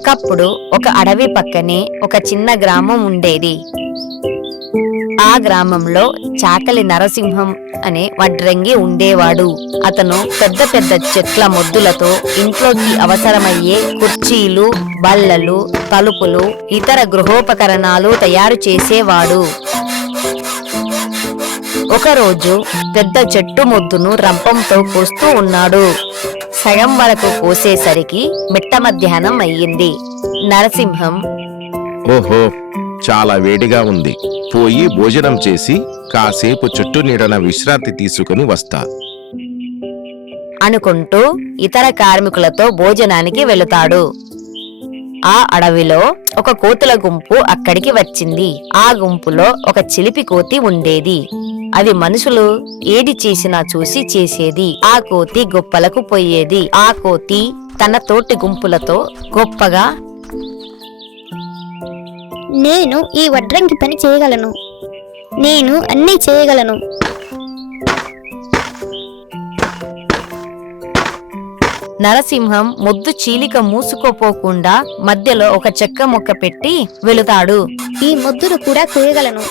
ఒకప్పుడు ఒక అడవి పక్కనే ఒక చిన్న గ్రామం ఉండేది. ఆ గ్రామంలో చాకలి నరసింహం అనే వడ్రంగి ఉండేవాడు. అతను పెద్ద పెద్ద చెట్ల మొద్దులతో ఇంట్లోకి అవసరమయ్యే కుర్చీలు బల్లలు తలుపులు ఇతర గృహోపకరణాలు తయారు చేసేవాడు. ఒకరోజు పెద్ద చెట్టు మొద్దును రంపంతో కోస్తూ ఉన్నాడు. సగం వరకు కోసేసరికి మిట్ట మధ్యాహ్నం అయ్యింది. నరసింహం ఓహో చాలా వేడిగా ఉంది. పోయి భోజనం చేసి కాసేపు చుట్టూ నీడన విశ్రాంతి తీసుకుని వస్తా. అనుకుంటూ ఇతర కార్మికులతో భోజనానికి వెళుతాడు. ఆ అడవిలో ఒక కోతుల గుంపు అక్కడికి వచ్చింది. ఆ గుంపులో ఒక చిలిపి కోతి ఉండేది. అది మనుషులు ఏది చేసినా చూసి చేసేది. ఆ కోతి గొప్పలకు పోయేది. ఆ కోతి తన తోటి గుంపులతో గొప్పగా నేను ఈ వడ్రంగి పని చేయగలను. నేను అన్నీ చేయగలను. నరసింహం ముద్దు చీలిక మూసుకోపోకుండా మధ్యలో ఒక చెక్క ముక్క పెట్టి వెళుతాడు. ఈ ముద్దును కూడా చేయగలను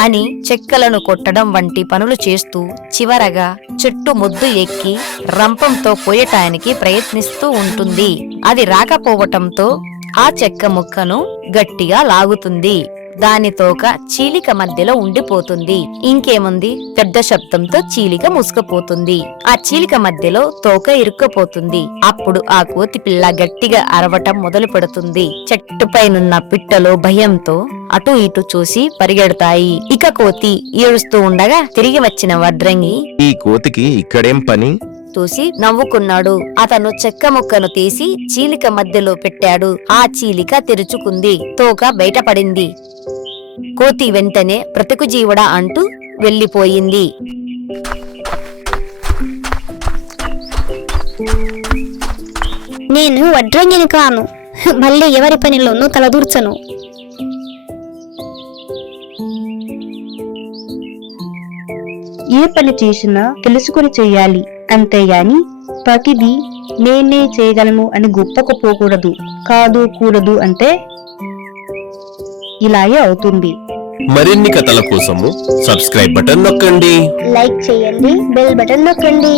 అని చెక్కలను కొట్టడం వంటి పనులు చేస్తూ చివరగా చెట్టు ముద్దు ఎక్కి రంపంతో కోయటానికి ప్రయత్నిస్తూ ఉంటుంది. అది రాకపోవటంతో ఆ చెక్క ముక్కను గట్టిగా లాగుతుంది. దాని తోక చీలిక మధ్యలో ఉండిపోతుంది. ఇంకేముంది? పెద్ద శబ్దంతో చీలిక మూసుకుపోతుంది. ఆ చీలిక మధ్యలో తోక ఇరుక్కుపోతుంది. అప్పుడు ఆ కోతి పిల్ల గట్టిగా అరవటం మొదలు పెడుతుంది. చెట్టుపైనున్న పిట్టలు భయంతో అటు ఇటు చూసి పరిగెడతాయి. ఇక కోతి ఏడుస్తూ ఉండగా తిరిగి వచ్చిన వడ్రంగి ఈ కోతికి ఇక్కడేం పని? చూసి నవ్వుకున్నాడు. అతను చెక్క ముక్కను తీసి చీలిక మధ్యలో పెట్టాడు. ఆ చీలిక తెరుచుకుంది. తోక బయటపడింది. కోతి వెంటనే బ్రతుకు జీవుడా అంటూ వెళ్ళిపోయింది. నేను వడ్రంగిని కాను. మళ్ళీ ఎవరి పనిలోనూ తలదూర్చను. ఏ పని చేసినా తెలుసుకుని చెయ్యాలి. అంతేగాని ప్రతిదీ నేనే చేయగలను అని గొప్పకు పోకూడదు కాదు కూడదు అంటే ఇలాగే అవుతుంది. మరిన్ని కథల కోసము సబ్స్క్రైబ్ బటన్ నొక్కండి. లైక్ చేయండి బెల్ బటన్ నొక్కండి.